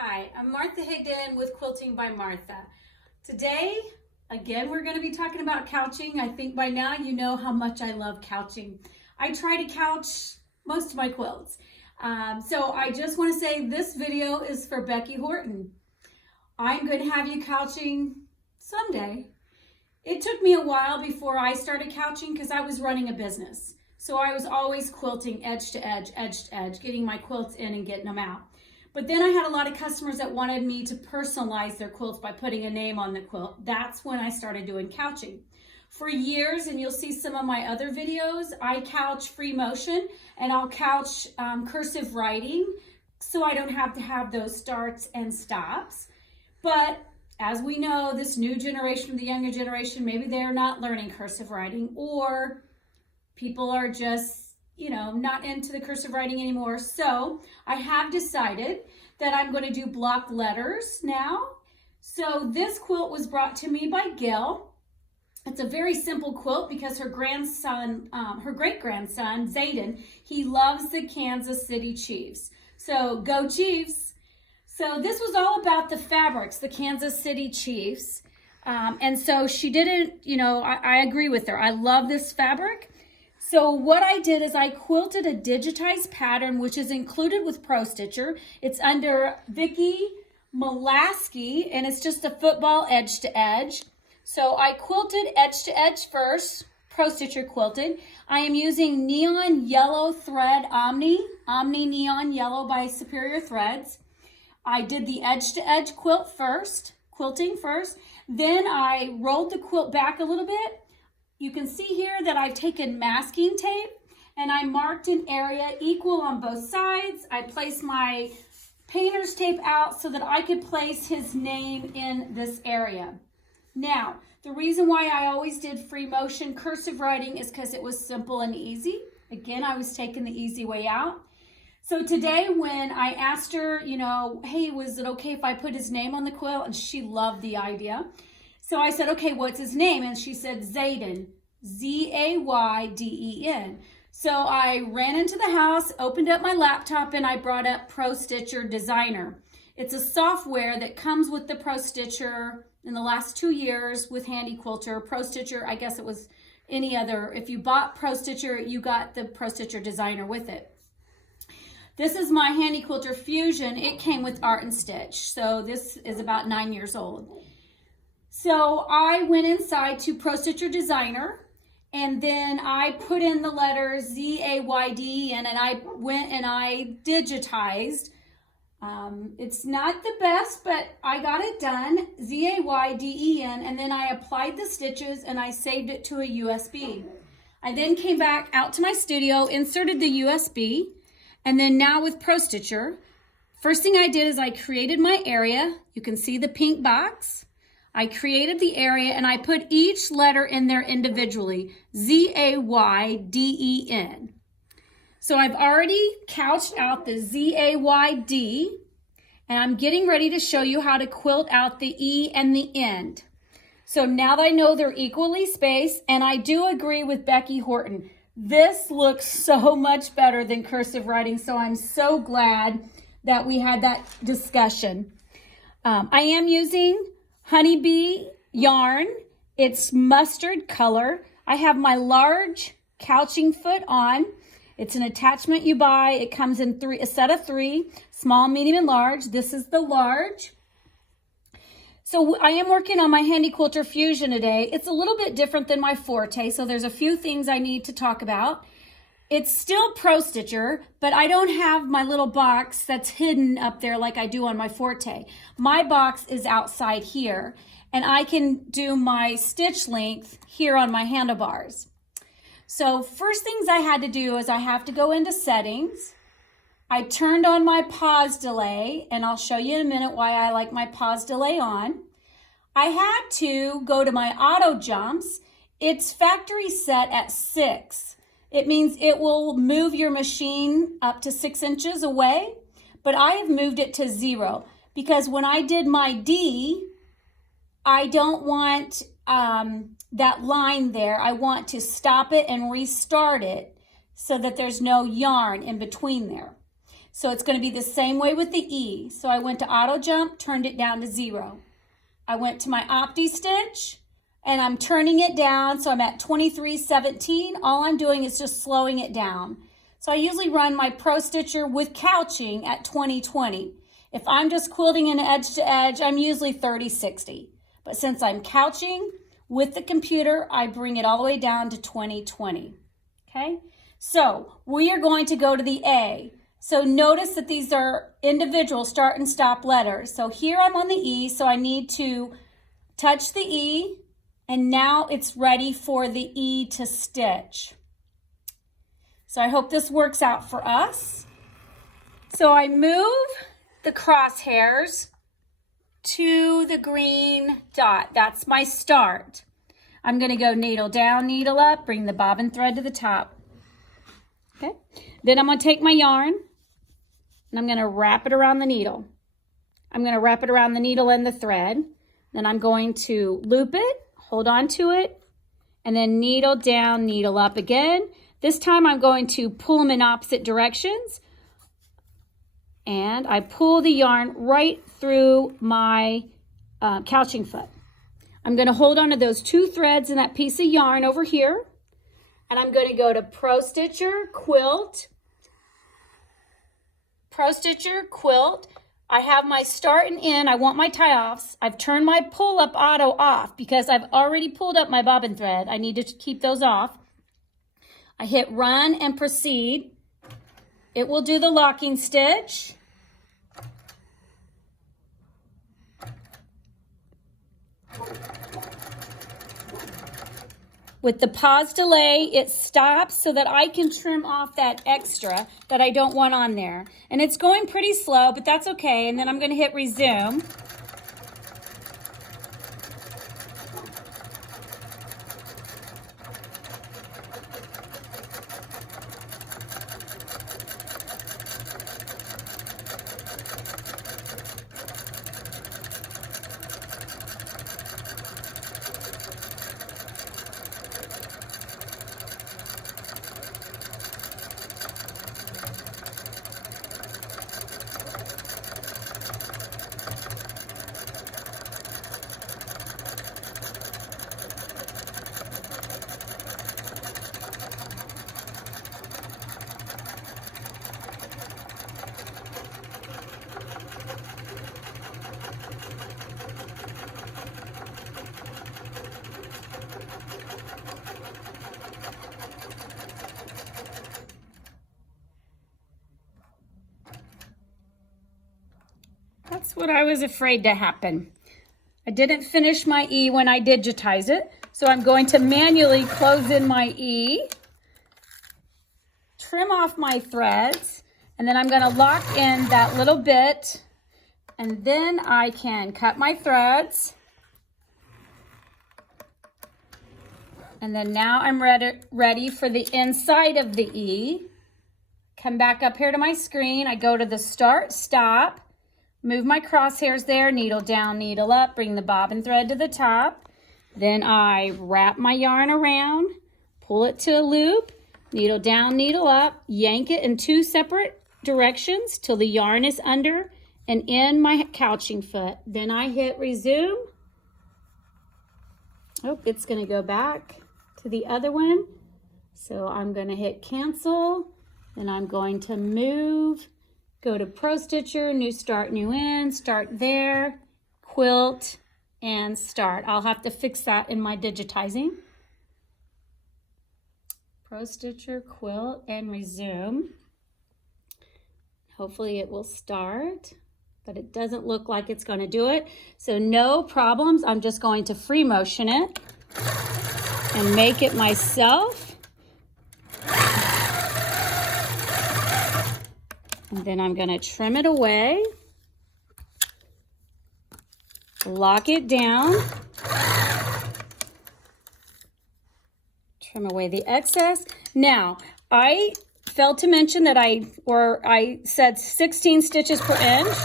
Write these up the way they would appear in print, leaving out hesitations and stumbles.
Hi, I'm Martha Higdon with Quilting by Martha. Today, again, we're going to be talking about couching. I think by now you know how much I love couching. I try to couch most of my quilts. So I just want to say this video is for Vickie Horton. I'm going to have you couching someday. It took me a while before I started couching because I was running a business. So I was always quilting edge to edge, getting my quilts in and getting them out. But then I had a lot of customers that wanted me to personalize their quilts by putting a name on the quilt. That's when I started doing couching. For years, and you'll see some of my other videos, I couch free motion and I'll couch cursive writing so I don't have to have those starts and stops. But as we know, this new generation, the younger generation, maybe they're not learning cursive writing, or people are just not into the cursive writing anymore. So I have decided that I'm going to do block letters now. So this quilt was brought to me by Gail. It's a very simple quilt because her grandson, her great-grandson, Zayden, he loves the Kansas City Chiefs. So go Chiefs. So this was all about the fabrics, the Kansas City Chiefs. And so she didn't, I agree with her. I love this fabric. So what I did is I quilted a digitized pattern, which is included with Pro Stitcher. It's under Vickie Malaski, and it's just a football edge to edge. So I quilted edge to edge first, Pro Stitcher quilted. I am using neon yellow thread Omni neon yellow by Superior Threads. I did the edge to edge quilting first. Then I rolled the quilt back a little bit. You can see here that I've taken masking tape and I marked an area equal on both sides. I placed my painter's tape out so that I could place his name in this area. Now, the reason why I always did free motion cursive writing is because it was simple and easy. Again, I was taking the easy way out. So today when I asked her, hey, was it okay if I put his name on the quilt? And she loved the idea. So I said, okay, what's his name? And she said, Zayden, Z-A-Y-D-E-N. So I ran into the house, opened up my laptop, and I brought up Pro Stitcher Designer. It's a software that comes with the Pro Stitcher in the last 2 years with Handy Quilter. Pro Stitcher, I guess it was any other. If you bought Pro Stitcher, you got the Pro Stitcher Designer with it. This is my Handy Quilter Fusion. It came with Art and Stitch. So this is about 9 years old. So I went inside to Pro Stitcher Designer, and then I put in the letters Z-A-Y-D-E-N, and I went and I digitized. It's not the best, but I got it done, Z-A-Y-D-E-N, and then I applied the stitches and I saved it to a USB. I then came back out to my studio, inserted the USB, and then now with Pro Stitcher, first thing I did is I created my area. You can see the pink box. I created the area and I put each letter in there individually, Z-A-Y-D-E-N. So I've already couched out the Z-A-Y-D, and I'm getting ready to show you how to quilt out the E and the end. So now that I know they're equally spaced, and I do agree with Vickie Horton, this looks so much better than cursive writing, so I'm so glad that we had that discussion. I am using Honeybee yarn. It's mustard color. I have my large couching foot on. It's an attachment you buy. It comes in a set of 3, small, medium, and large. This is the large. So I am working on my Handy Quilter Fusion today. It's a little bit different than my Forte, so there's a few things I need to talk about. It's still Pro Stitcher, but I don't have my little box that's hidden up there like I do on my Forte. My box is outside here, and I can do my stitch length here on my handlebars. So first things I had to do is I have to go into settings. I turned on my pause delay, and I'll show you in a minute why I like my pause delay on. I had to go to my auto jumps. It's factory set at 6. It means it will move your machine up to 6 inches away, but I have moved it to 0 because when I did my D, I don't want that line there. I want to stop it and restart it so that there's no yarn in between there. So it's going to be the same way with the E. So I went to auto jump, turned it down to 0. I went to my Opti stitch and I'm turning it down. So I'm at 23:17. All I'm doing is just slowing it down. So I usually run my Pro Stitcher with couching at 20:20. If I'm just quilting in edge to edge, I'm usually 30:60. But since I'm couching with the computer, I bring it all the way down to 20:20. Okay, so we are going to go to the A. So notice that these are individual start and stop letters. So here I'm on the E, so I need to touch the E, and now it's ready for the E to stitch. So I hope this works out for us. So I move the crosshairs to the green dot. That's my start. I'm going to go needle down, needle up, bring the bobbin thread to the top. Okay. Then I'm going to take my yarn and I'm going to wrap it around the needle. I'm going to wrap it around the needle and the thread. Then I'm going to loop it, hold on to it, and then needle down, needle up again. This time I'm going to pull them in opposite directions. And I pull the yarn right through my couching foot. I'm going to hold on to those 2 threads and that piece of yarn over here. And I'm going to go to Pro Stitcher, Quilt. Pro Stitcher, Quilt. I have my start and end. I want my tie-offs. I've turned my pull-up auto off because I've already pulled up my bobbin thread. I need to keep those off. I hit run and proceed. It will do the locking stitch. With the pause delay, it stops so that I can trim off that extra that I don't want on there. And it's going pretty slow, but that's okay. And then I'm going to hit resume. That's what I was afraid to happen. I didn't finish my E when I digitize it, so I'm going to manually close in my E, trim off my threads, and then I'm going to lock in that little bit, and then I can cut my threads. And then now I'm ready for the inside of the E. Come back up here to my screen. I go to the start, stop, move my crosshairs there, needle down, needle up, bring the bobbin thread to the top. Then I wrap my yarn around, pull it to a loop, needle down, needle up, yank it in 2 separate directions till the yarn is under and in my couching foot. Then I hit resume. Oh, it's going to go back to the other one. So I'm going to hit cancel. Then I'm going to move, go to Pro Stitcher, new start, new end, start there, quilt, and start. I'll have to fix that in my digitizing. Pro Stitcher, quilt, and resume. Hopefully it will start, but it doesn't look like it's going to do it. So no problems. I'm just going to free motion it and make it myself. And then I'm going to trim it away, lock it down, trim away the excess. Now, I failed to mention that I said 16 stitches per inch.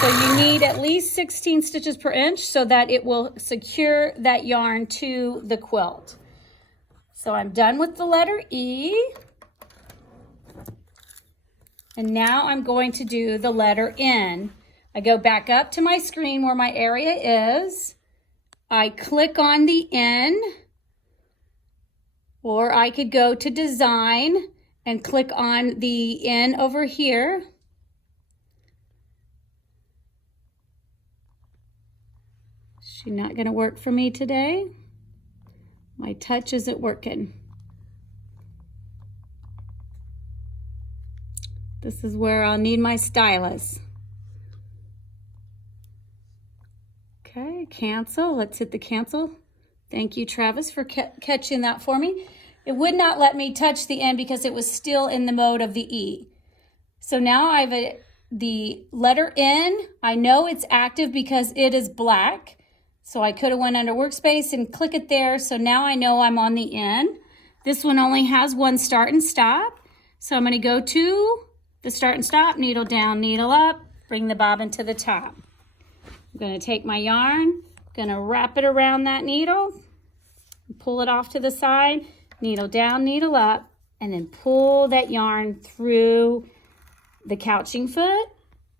So you need at least 16 stitches per inch so that it will secure that yarn to the quilt. So I'm done with the letter E. And now I'm going to do the letter N. I go back up to my screen where my area is. I click on the N, or I could go to Design and click on the N over here. She's not going to work for me today. My touch isn't working. This is where I'll need my stylus. Okay, cancel. Let's hit the cancel. Thank you, Travis, for catching that for me. It would not let me touch the N because it was still in the mode of the E. So now I have the letter N. I know it's active because it is black. So I could have went under workspace and click it there. So now I know I'm on the N. This one only has one start and stop. So I'm going to go to the start and stop, needle down, needle up, bring the bobbin to the top. I'm going to take my yarn, going to wrap it around that needle, pull it off to the side, needle down, needle up, and then pull that yarn through the couching foot.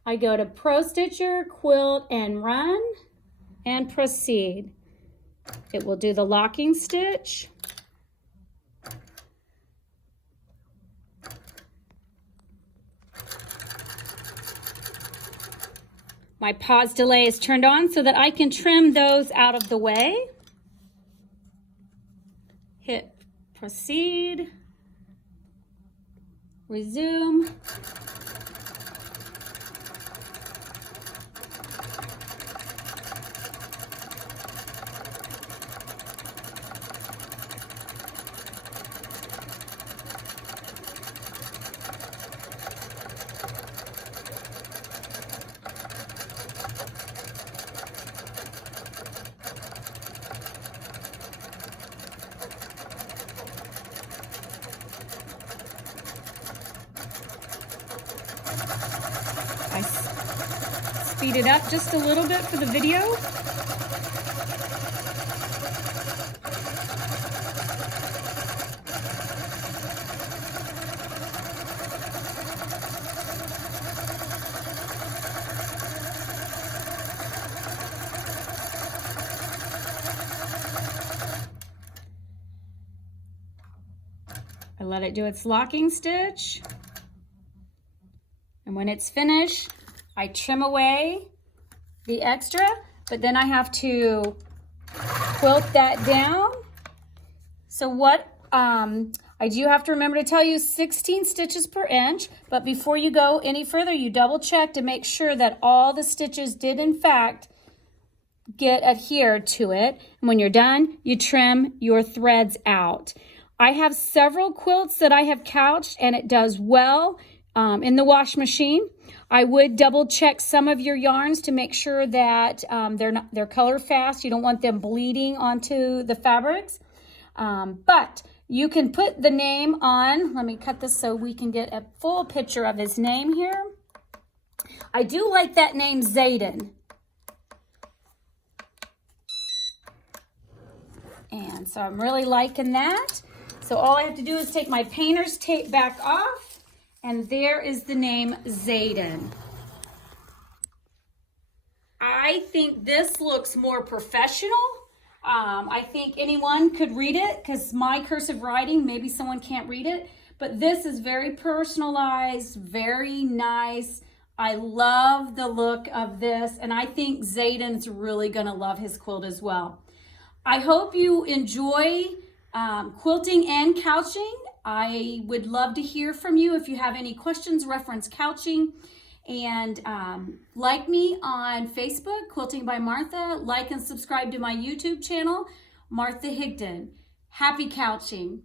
I go to Pro Stitcher, Quilt, and Run, and proceed. It will do the locking stitch. My pause delay is turned on so that I can trim those out of the way. Hit proceed, resume. I speed it up just a little bit for the video. I let it do its locking stitch. And when it's finished, I trim away the extra, but then I have to quilt that down. So what I do have to remember to tell you 16 stitches per inch, but before you go any further, you double check to make sure that all the stitches did in fact get adhered to it. And when you're done, you trim your threads out. I have several quilts that I have couched and it does well in the wash machine. I would double check some of your yarns to make sure that they're color fast. You don't want them bleeding onto the fabrics. But you can put the name on. Let me cut this so we can get a full picture of his name here. I do like that name, Zayden. And so I'm really liking that. So all I have to do is take my painter's tape back off. And there is the name Zayden. I think this looks more professional. I think anyone could read it because my cursive writing, maybe someone can't read it. But this is very personalized, very nice. I love the look of this. And I think Zayden's really going to love his quilt as well. I hope you enjoy quilting and couching. I would love to hear from you if you have any questions, reference couching. And like me on Facebook, Quilting by Martha. Like and subscribe to my YouTube channel, Martha Higdon. Happy couching.